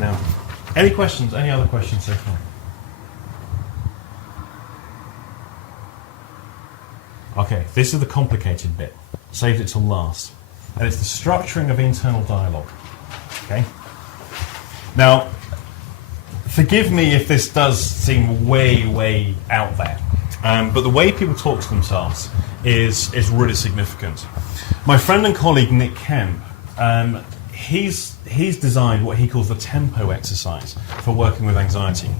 Now, any questions? Any other questions so far? Okay, this is the complicated bit. Saved it till last. And it's the structuring of internal dialogue. Okay? Now, forgive me if this does seem way, way out there. But the way people talk to themselves is really significant. My friend and colleague Nick Kemp, he's designed what he calls the tempo exercise for working with anxiety.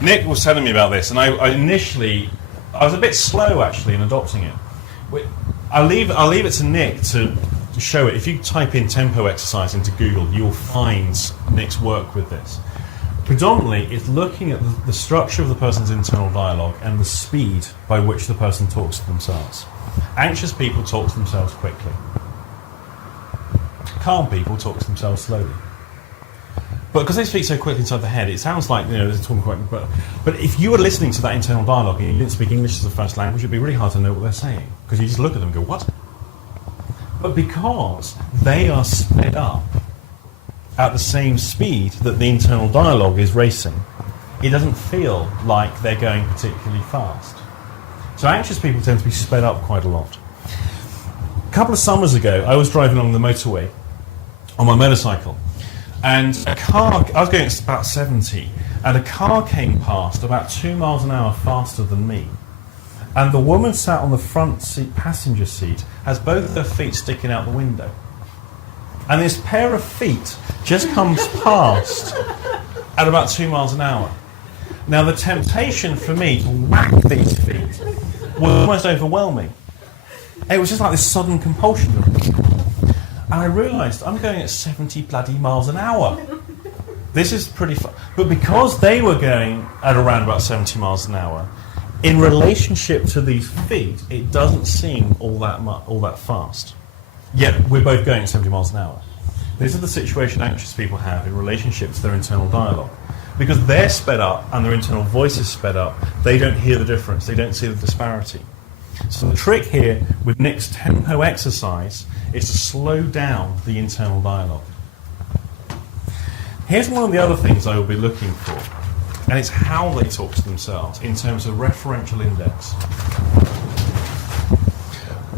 Nick was telling me about this, and I was a bit slow actually in adopting it. I'll leave it to Nick to show it. If you type in tempo exercise into Google, you'll find Nick's work with this. Predominantly, it's looking at the structure of the person's internal dialogue and the speed by which the person talks to themselves. Anxious people talk to themselves quickly. Calm people talk to themselves slowly. But because they speak so quickly inside the head, it sounds like they're talking quite. But if you were listening to that internal dialogue and you didn't speak English as a first language, it'd be really hard to know what they're saying because you just look at them and go, "What?" But because they are sped up at the same speed that the internal dialogue is racing, it doesn't feel like they're going particularly fast. So anxious people tend to be sped up quite a lot. A couple of summers ago, I was driving along the motorway on my motorcycle. And a car, I was going at about 70, and a car came past about 2 miles an hour faster than me. And the woman sat on the front seat, passenger seat, has both her feet sticking out the window. And this pair of feet just comes past at about 2 miles an hour. Now the temptation for me to whack these feet was almost overwhelming. It was just like this sudden compulsion. And I realised I'm going at 70 bloody miles an hour. This is pretty fun. But because they were going at around about 70 miles an hour, in relationship to these feet, it doesn't seem all that fast. Yet we're both going at 70 miles an hour. This is the situation anxious people have in relationship to their internal dialogue. Because they're sped up and their internal voice is sped up, they don't hear the difference, they don't see the disparity. So the trick here with Nick's tempo exercise is to slow down the internal dialogue. Here's one of the other things I will be looking for, and it's how they talk to themselves in terms of referential index.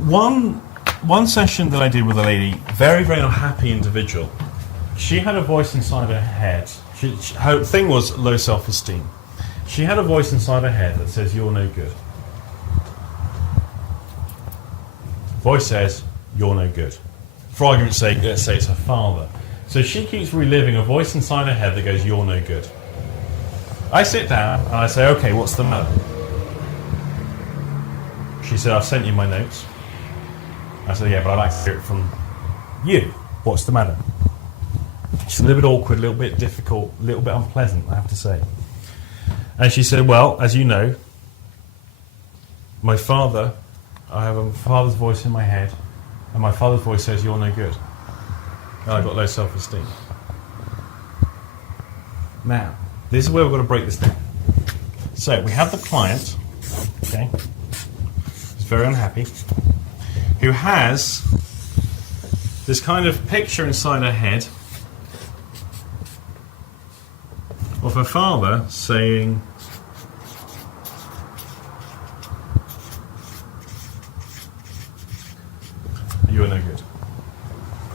One session that I did with a lady, very, very unhappy individual, she had a voice inside her head. Her thing was low self-esteem. She had a voice inside her head that says, "You're no good." Voice says, "You're no good." For argument's sake, let's say it's her father. So she keeps reliving a voice inside her head that goes, "You're no good." I sit down and I say, "Okay, what's the matter?" She said, "I've sent you my notes." I said, "Yeah, but I'd like to hear it from you. What's the matter?" She's a little bit awkward, a little bit difficult, a little bit unpleasant, I have to say. And she said, "Well, as you know, I have a father's voice in my head, and my father's voice says, 'You're no good.' And I've got low self-esteem." Now, this is where we've got to break this down. So, we have the client, okay, who's very unhappy, who has this kind of picture inside her head of her father saying, "You're no good."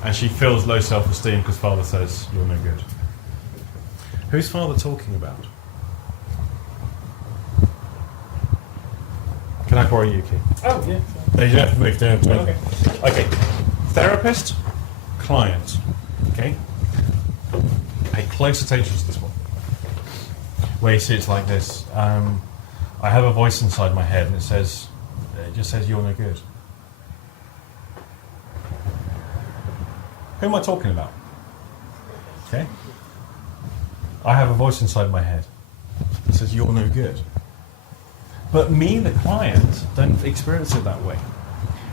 And she feels low self-esteem because father says, "You're no good." Who's father talking about? Can I borrow you, Keith? Oh, yeah. No, you don't have to move down. Okay. Okay. Therapist, client. Okay? Pay close attention to this one. Where you see it's like this. I have a voice inside my head and it just says, "You're no good." Who am I talking about? Okay? I have a voice inside my head that says, "You're no good." But me, the client, don't experience it that way.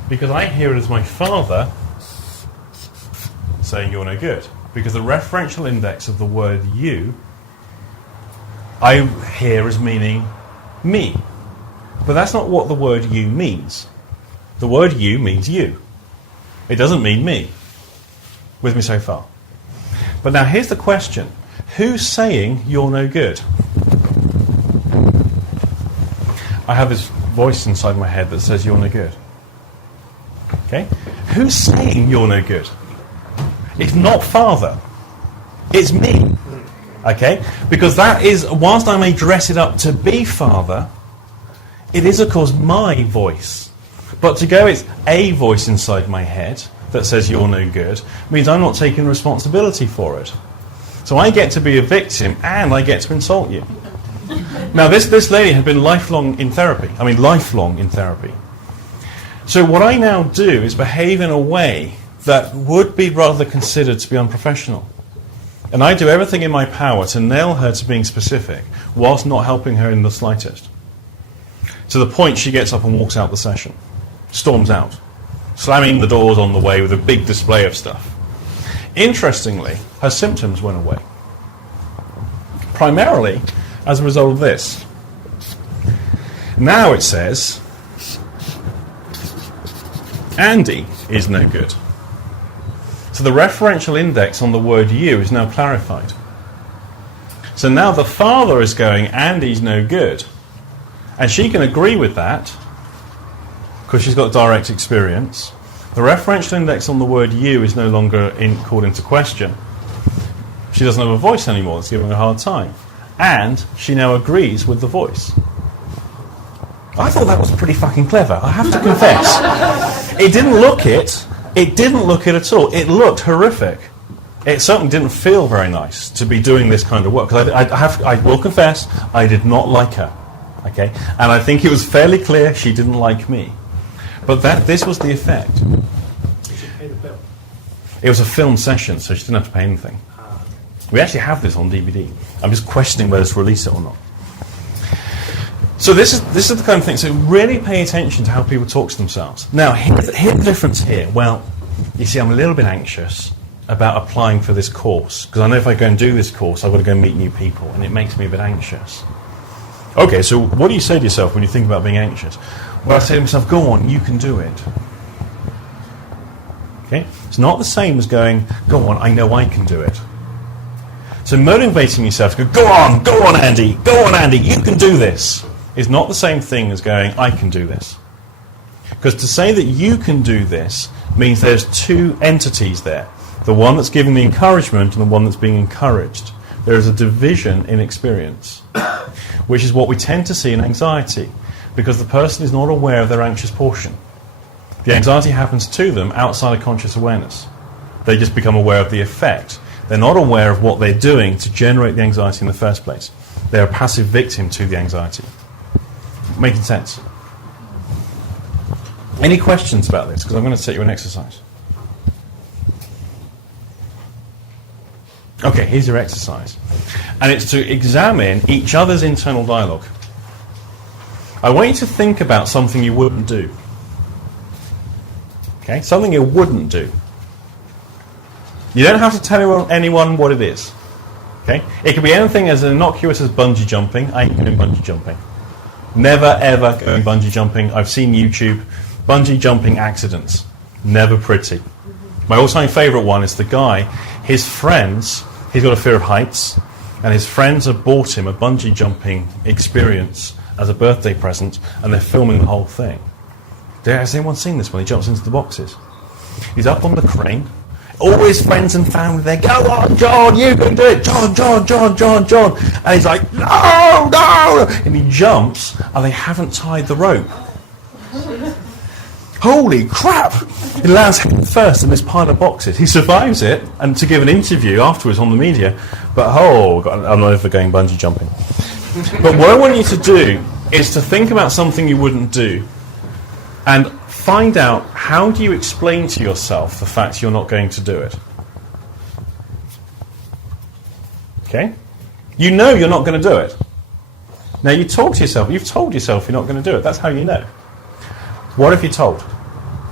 Because I hear it as my father saying, "You're no good." Because the referential index of the word "you" I hear as meaning me. But that's not what the word "you" means. The word "you" means you. It doesn't mean me. With me so far? But now here's the question. Who's saying you're no good? I have this voice inside my head that says you're no good. Okay? Who's saying you're no good? It's not Father. It's me. Okay? Because that is, whilst I may dress it up to be Father, it is, of course, my voice. But to go, it's a voice inside my head that says you're no good, means I'm not taking responsibility for it. So I get to be a victim, and I get to insult you. Now, this lady had been lifelong in therapy. So what I now do is behave in a way that would be rather considered to be unprofessional. And I do everything in my power to nail her to being specific, whilst not helping her in the slightest. To the point she gets up and walks out the session. Storms out. Slamming the doors on the way with a big display of stuff. Interestingly, her symptoms went away. Primarily as a result of this. Now it says, Andy is no good. So the referential index on the word you is now clarified. So now the father is going, Andy's no good. And she can agree with that, because she's got direct experience. The referential index on the word you is no longer called into question. She doesn't have a voice anymore, it's giving her a hard time. And she now agrees with the voice. I thought that was pretty fucking clever, I have to confess. It didn't look it at all. It looked horrific. It certainly didn't feel very nice to be doing this kind of work. Because I will confess, I did not like her. Okay? And I think it was fairly clear she didn't like me. But this was the effect. Did you pay the bill? It was a film session, so she didn't have to pay anything. We actually have this on DVD. I'm just questioning whether to release it or not. So this is the kind of thing. So really pay attention to how people talk to themselves. Now, here's the difference here. Well, you see, I'm a little bit anxious about applying for this course, because I know if I go and do this course, I've got to go and meet new people, and it makes me a bit anxious. Okay, so what do you say to yourself when you think about being anxious? Well, I say to myself, go on, you can do it. Okay? It's not the same as going, go on, I know I can do it. So motivating yourself to go on, Andy, you can do this, is not the same thing as going, I can do this. Because to say that you can do this means there's two entities there. The one that's giving the encouragement and the one that's being encouraged. There is a division in experience, which is what we tend to see in anxiety, because the person is not aware of their anxious portion. The anxiety happens to them outside of conscious awareness. They just become aware of the effect. They're not aware of what they're doing to generate the anxiety in the first place. They're a passive victim to the anxiety. Making sense? Any questions about this? Because I'm going to set you an exercise. Okay, here's your exercise. And it's to examine each other's internal dialogue. I want you to think about something you wouldn't do. Okay, something you wouldn't do. You don't have to tell anyone what it is. Okay? It could be anything as innocuous as bungee jumping. I ain't doing bungee jumping. Never ever going bungee jumping. I've seen YouTube. Bungee jumping accidents. Never pretty. My all-time favourite one is the guy, his friends, he's got a fear of heights, and his friends have bought him a bungee jumping experience as a birthday present, and they're filming the whole thing. Has anyone seen this when he jumps into the boxes? He's up on the crane. All his friends and family, they go, on, John, you can do it. John. And he's like, no. And he jumps, and they haven't tied the rope. Holy crap! He lands head first in this pile of boxes. He survives it, and to give an interview afterwards on the media. But, I'm not ever going bungee jumping. But what I want you to do is to think about something you wouldn't do, and find out, how do you explain to yourself the fact you're not going to do it? Okay? You know you're not going to do it. Now you talk to yourself, you've told yourself you're not going to do it. That's how you know. What have you told?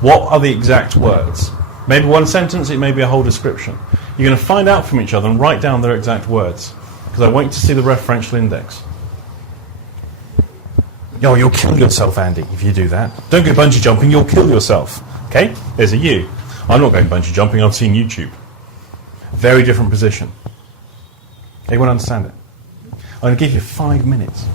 What are the exact words? Maybe one sentence, it may be a whole description. You're going to find out from each other and write down their exact words, because I want you to see the referential index. Oh, you'll kill yourself, Andy, if you do that. Don't go bungee jumping, you'll kill yourself. Okay? There's a you. I'm not going bungee jumping, I've seen YouTube. Very different position. They won't understand it. I'm going to give you 5 minutes.